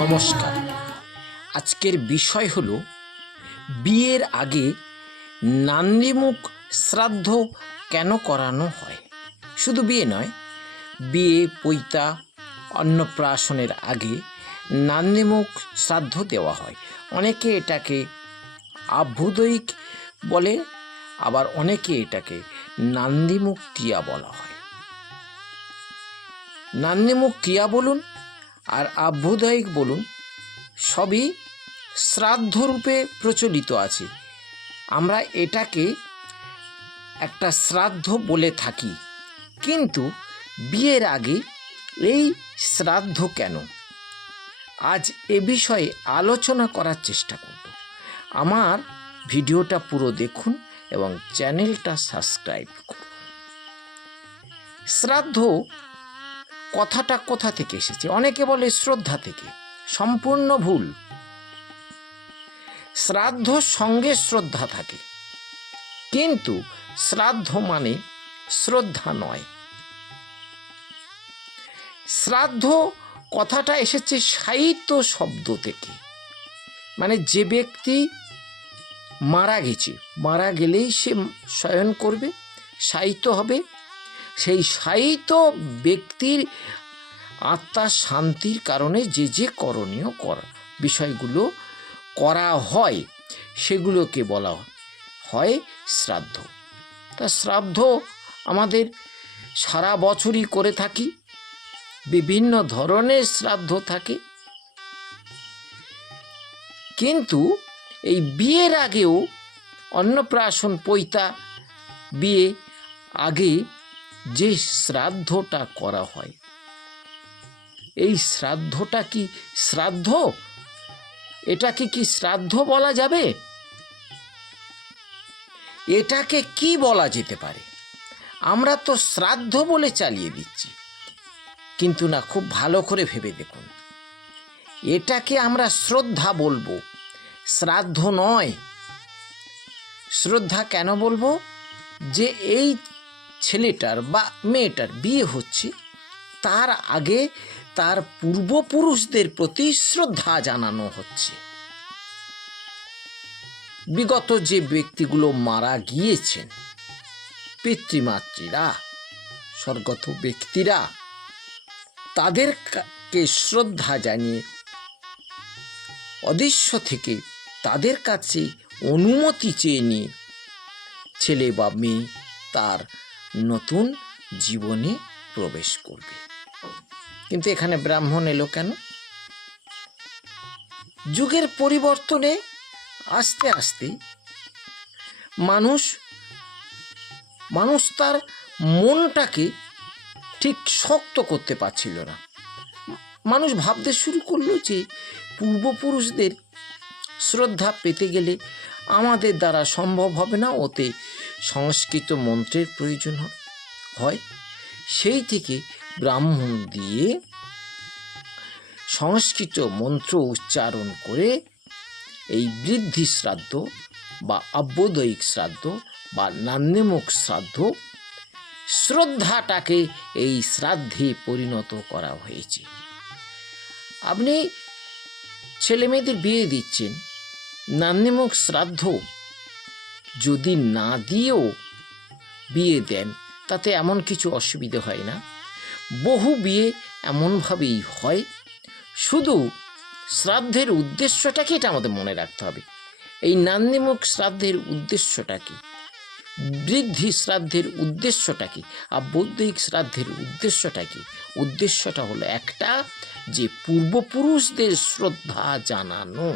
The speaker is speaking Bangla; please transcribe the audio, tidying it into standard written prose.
নমস্কার। আজকের বিষয় হলো বিয়ের আগে নান্দিমুখ শ্রাদ্ধ কেন করানো হয়। শুধু বিয়ে নয়, বিয়ে, পৈতা, অন্নপ্রাশনের আগে নান্দিমুখ শ্রাদ্ধ দেওয়া হয়। অনেকে এটাকে আভ্যুদয়িক বলে, আবার অনেকে এটাকে নান্দিমুখ ক্রিয়া বলা হয়। নান্দিমুখ ক্রিয়া বলুন আর আভ্যুদয়িক বলুন, সবই শ্রাদ্ধরূপে প্রচলিত আছে। আমরা এটাকে একটা শ্রাদ্ধ বলে থাকি। কিন্তু বিয়ের আগে এই শ্রাদ্ধ কেন, আজ এ বিষয়ে আলোচনা করার চেষ্টা করব। আমার ভিডিওটা পুরো দেখুন এবং চ্যানেলটা সাবস্ক্রাইব করুন। শ্রাদ্ধ কথাটা কোথা থেকে এসেছে? অনেকে বলে শ্রদ্ধা থেকে। সম্পূর্ণ ভুল। শ্রাদ্ধ সঙ্গে শ্রদ্ধা থাকে, কিন্তু শ্রাদ্ধ মানে শ্রদ্ধা নয়। শ্রাদ্ধ কথাটা এসেছে শায়িত শব্দ থেকে, মানে যে ব্যক্তি মারা গেছে, মারা গেলেই সে শয়ন করবে, শায়িত হবে। সেই শায়িত ব্যক্তির আত্মার শান্তির কারণে যে যে করণীয় বিষয়গুলো করা হয়, সেগুলোকে বলা হয় শ্রাদ্ধ। তা শ্রাদ্ধ আমাদের সারা বছরই করে থাকি। বিভিন্ন ধরনের শ্রাদ্ধ থাকে, কিন্তু এই বিয়ের আগেও অন্নপ্রাশন, পৈতা, বিয়ে আগে যে শ্রাদ্ধটা করা হয়, এই শ্রাদ্ধটা কি শ্রাদ্ধ? এটাকে কি শ্রাদ্ধ বলা যাবে? এটাকে কি বলা যেতে পারে? আমরা তো শ্রাদ্ধ বলে চালিয়ে দিচ্ছি, কিন্তু না, খুব ভালো করে ভেবে দেখুন। এটাকে আমরা শ্রদ্ধা বলবো, শ্রাদ্ধ নয়। শ্রদ্ধা কেন বলবো? যে এই ছেলেটার বা মেয়েটার বিয়ে হচ্ছে, তার আগে তার পূর্বপুরুষদের প্রতি শ্রদ্ধা জানানো হচ্ছে। বিগত যে ব্যক্তিগুলো মারা গিয়েছেন, পিতৃমাতৃরা, স্বর্গত ব্যক্তিরা, তাদেরকে শ্রদ্ধা জানিয়ে অদৃশ্য থেকে তাদের কাছে অনুমতি চেয়ে নিয়ে ছেলে বা মেয়ে তার নতুন জীবনে প্রবেশ করবে। কিন্তু এখানে ব্রাহ্মণ এলো কেন? যুগের পরিবর্তনে আস্তে আস্তে মানুষ তার মনটাকে ঠিক শক্ত করতে পারছিল না। মানুষ ভাবতে শুরু করলো যে পূর্বপুরুষদের শ্রদ্ধা পেতে গেলে আমাদের দ্বারা সম্ভব হবে না, ওতে সংস্কৃত মন্ত্রের প্রয়োজন হয়। সেই থেকে ব্রাহ্মণ দিয়ে সংস্কৃত মন্ত্র উচ্চারণ করে এই বৃদ্ধি শ্রাদ্ধ বা আভ্যুদয়িক শ্রাদ্ধ বা নান্দিমুখ শ্রাদ্ধ, শ্রদ্ধাটাকে এই শ্রাদ্ধে পরিণত করা হয়েছে। আপনি ছেলে মেয়েদের বিয়ে দিচ্ছেন, নান্দিমুখ শ্রাদ্ধ যদি না দিয়েও বিয়ে দেন, তাতে এমন কিছু অসুবিধে হয় না। বহু বিয়ে এমনভাবেই হয়। শুধু শ্রাদ্ধের উদ্দেশ্যটা কি, এটা আমাদের মনে রাখতে হবে। এই নান্দিমুখ শ্রাদ্ধের উদ্দেশ্যটা কি, বৃদ্ধি শ্রাদ্ধের উদ্দেশ্যটা কি, আভ্যুদয়িক শ্রাদ্ধের উদ্দেশ্যটা কি? উদ্দেশ্যটা হলো একটা, যে পূর্বপুরুষদের শ্রদ্ধা জানানো।